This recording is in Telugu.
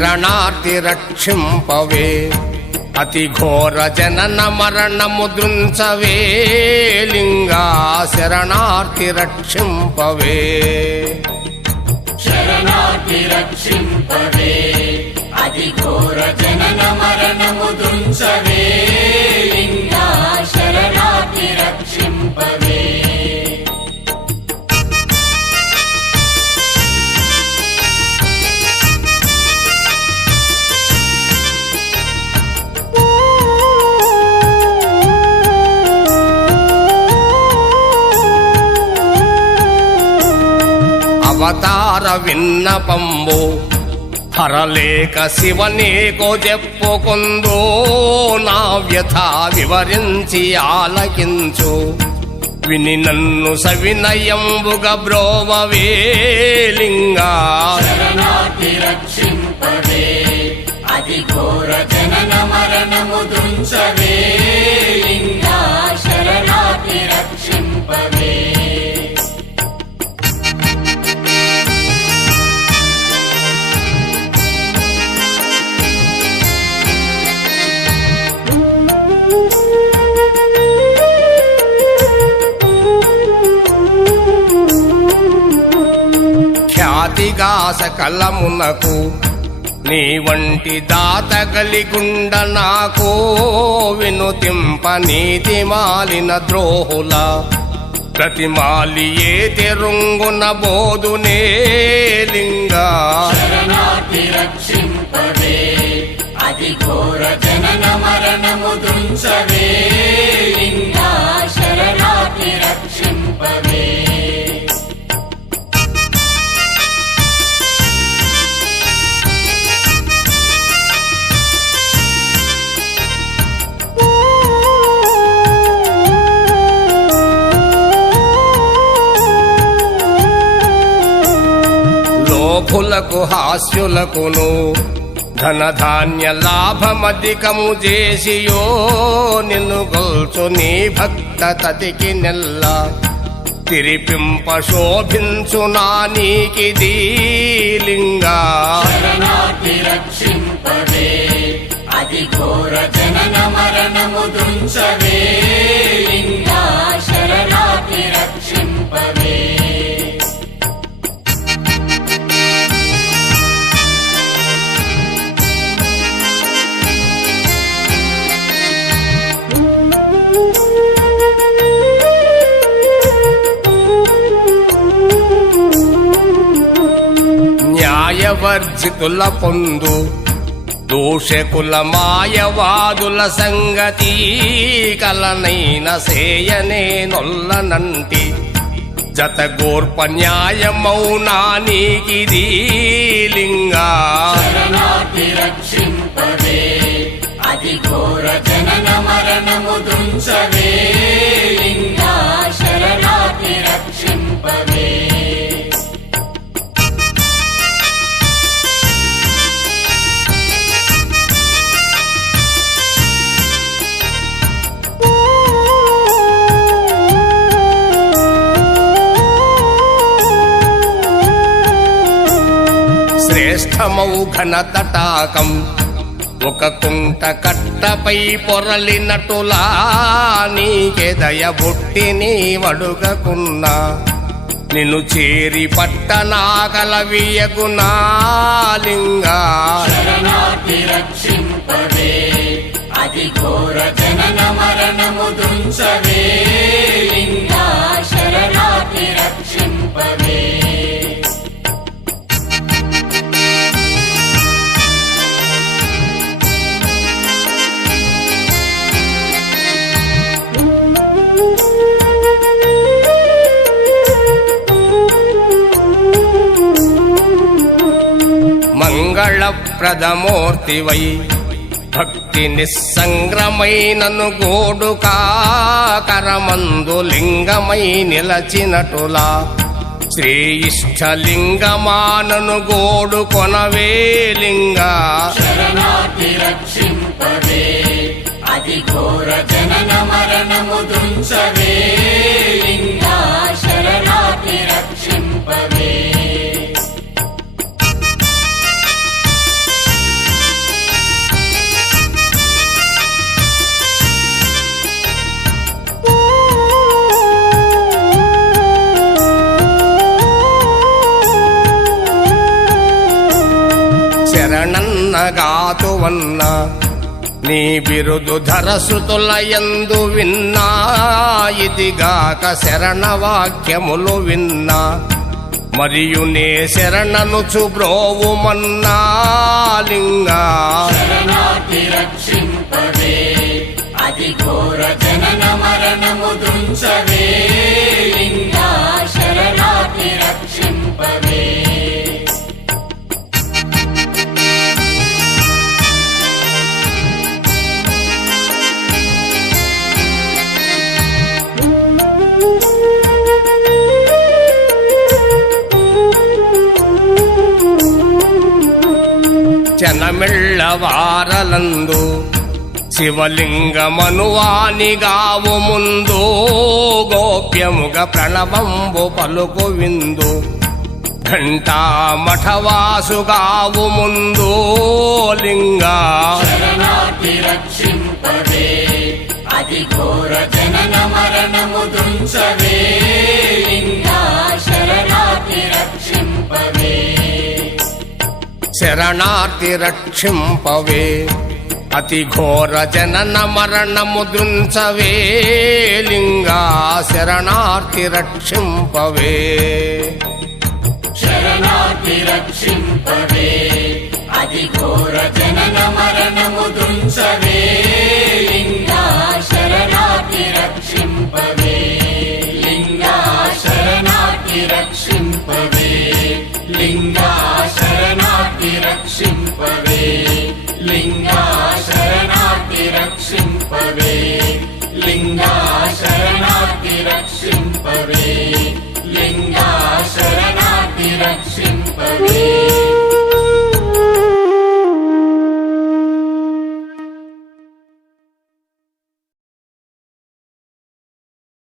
శరణార్థి రక్షింపవే అతి ఘోర జనన మరణము దృంచవే లింగా శరణార్థి రక్షింపవే శరణార్థి రక్షింపవే అతి ఘోర జనన మరణము దృంచవే లింగా అవతార విన్నపంబు. హరలేక శివనేకో చెప్పుకుందో. నా వ్యథ వివరించి ఆలకించు. విని నన్ను సవినయంబుగ బ్రోవవేలింగా అది ఘోర జనన మరణము దుంచవే. ఆశ కలమునకు నీ వంటి దాత కలిగుండ నాకో వినుతింప నీతి మాలిన ద్రోహుల. ప్రతిమాలి ఏ తెరుంగున బోధునే లింగా. అది ఘోర జనన మరణము దుంచవే. లోభులకు హాస్యులకును ధనధాన్య లాభమధికము చేసియో నిన్ను గొల్చు నీ భక్త తతికి నెల్ల. తిరిపింప శోభించు నా నీకిది లింగా. శరణార్థి అతి ఘోర జనన మరణము దృంచవే లింగా శరణార్థి రక్షింపవే. వర్జితుల పొందు దూషకుల మాయవాదుల సంగతి కలనైన సేయనే నొల్లనంటి జతగోర్ప న్యాయమౌనానికిది లింగా. శరణార్థి ఘోర జనన మరణము లింగా శ్రేష్టమౌ ఘన తటాకం ఒక కుంట కట్టపై పొరలినటులా నీకే దయబుట్టి నీ వడుగకున్నా. నిన్ను చేరి పట్ట నాగల వియగునాలింగా రక్షింపవే ఘోర జనన మరణము దృంచవే లింగా శరణార్థి రక్షింపవే మంగళప్రదమూర్తివై. భక్తి నిస్సంగ్రమైనను గోడు కాకరమందు లింగమై నిలచినటులా. శ్రీ ఇష్టలింగమానను గోడు కొనవేలింగా అతి ఘోర జనన మరణము దృంచవే కానువన్న నీ బిరుదు ధరసుతులయందు విన్నా ఇదిగాక శరణ వాక్యములు విన్నా మరియు నే శరణనుచు బ్రోవుమన్నా లింగా. అది ఘోర జనన మరణము దృంచవే చెనమిళ్ళ వారలందు శివలింగమనువానిగావు ముందు గోప్యముగ ప్రణవంబు పలుకు విందు. ఘంటా మఠవాసుగావు ముందు లింగా అది ఘోర జనన మరణము దుంచవే లింగ శరణార్థి రక్షింపవే అతి ఘోర జనన మరణము దృంచవే లింగా శరణార్థి రక్షింపవే శరణార్థి రక్షింపవే అతి ఘోర జనన మరణము దృంచవే లింగా శరణార్థి రక్షింపవే లింగా శరణార్థి రక్షింపవే లింగా रक्षिम् पवे लिङ्गा शरणाति पवे लिङ्गा शरणाति पवे लिङ्गा शरणातिरक्षि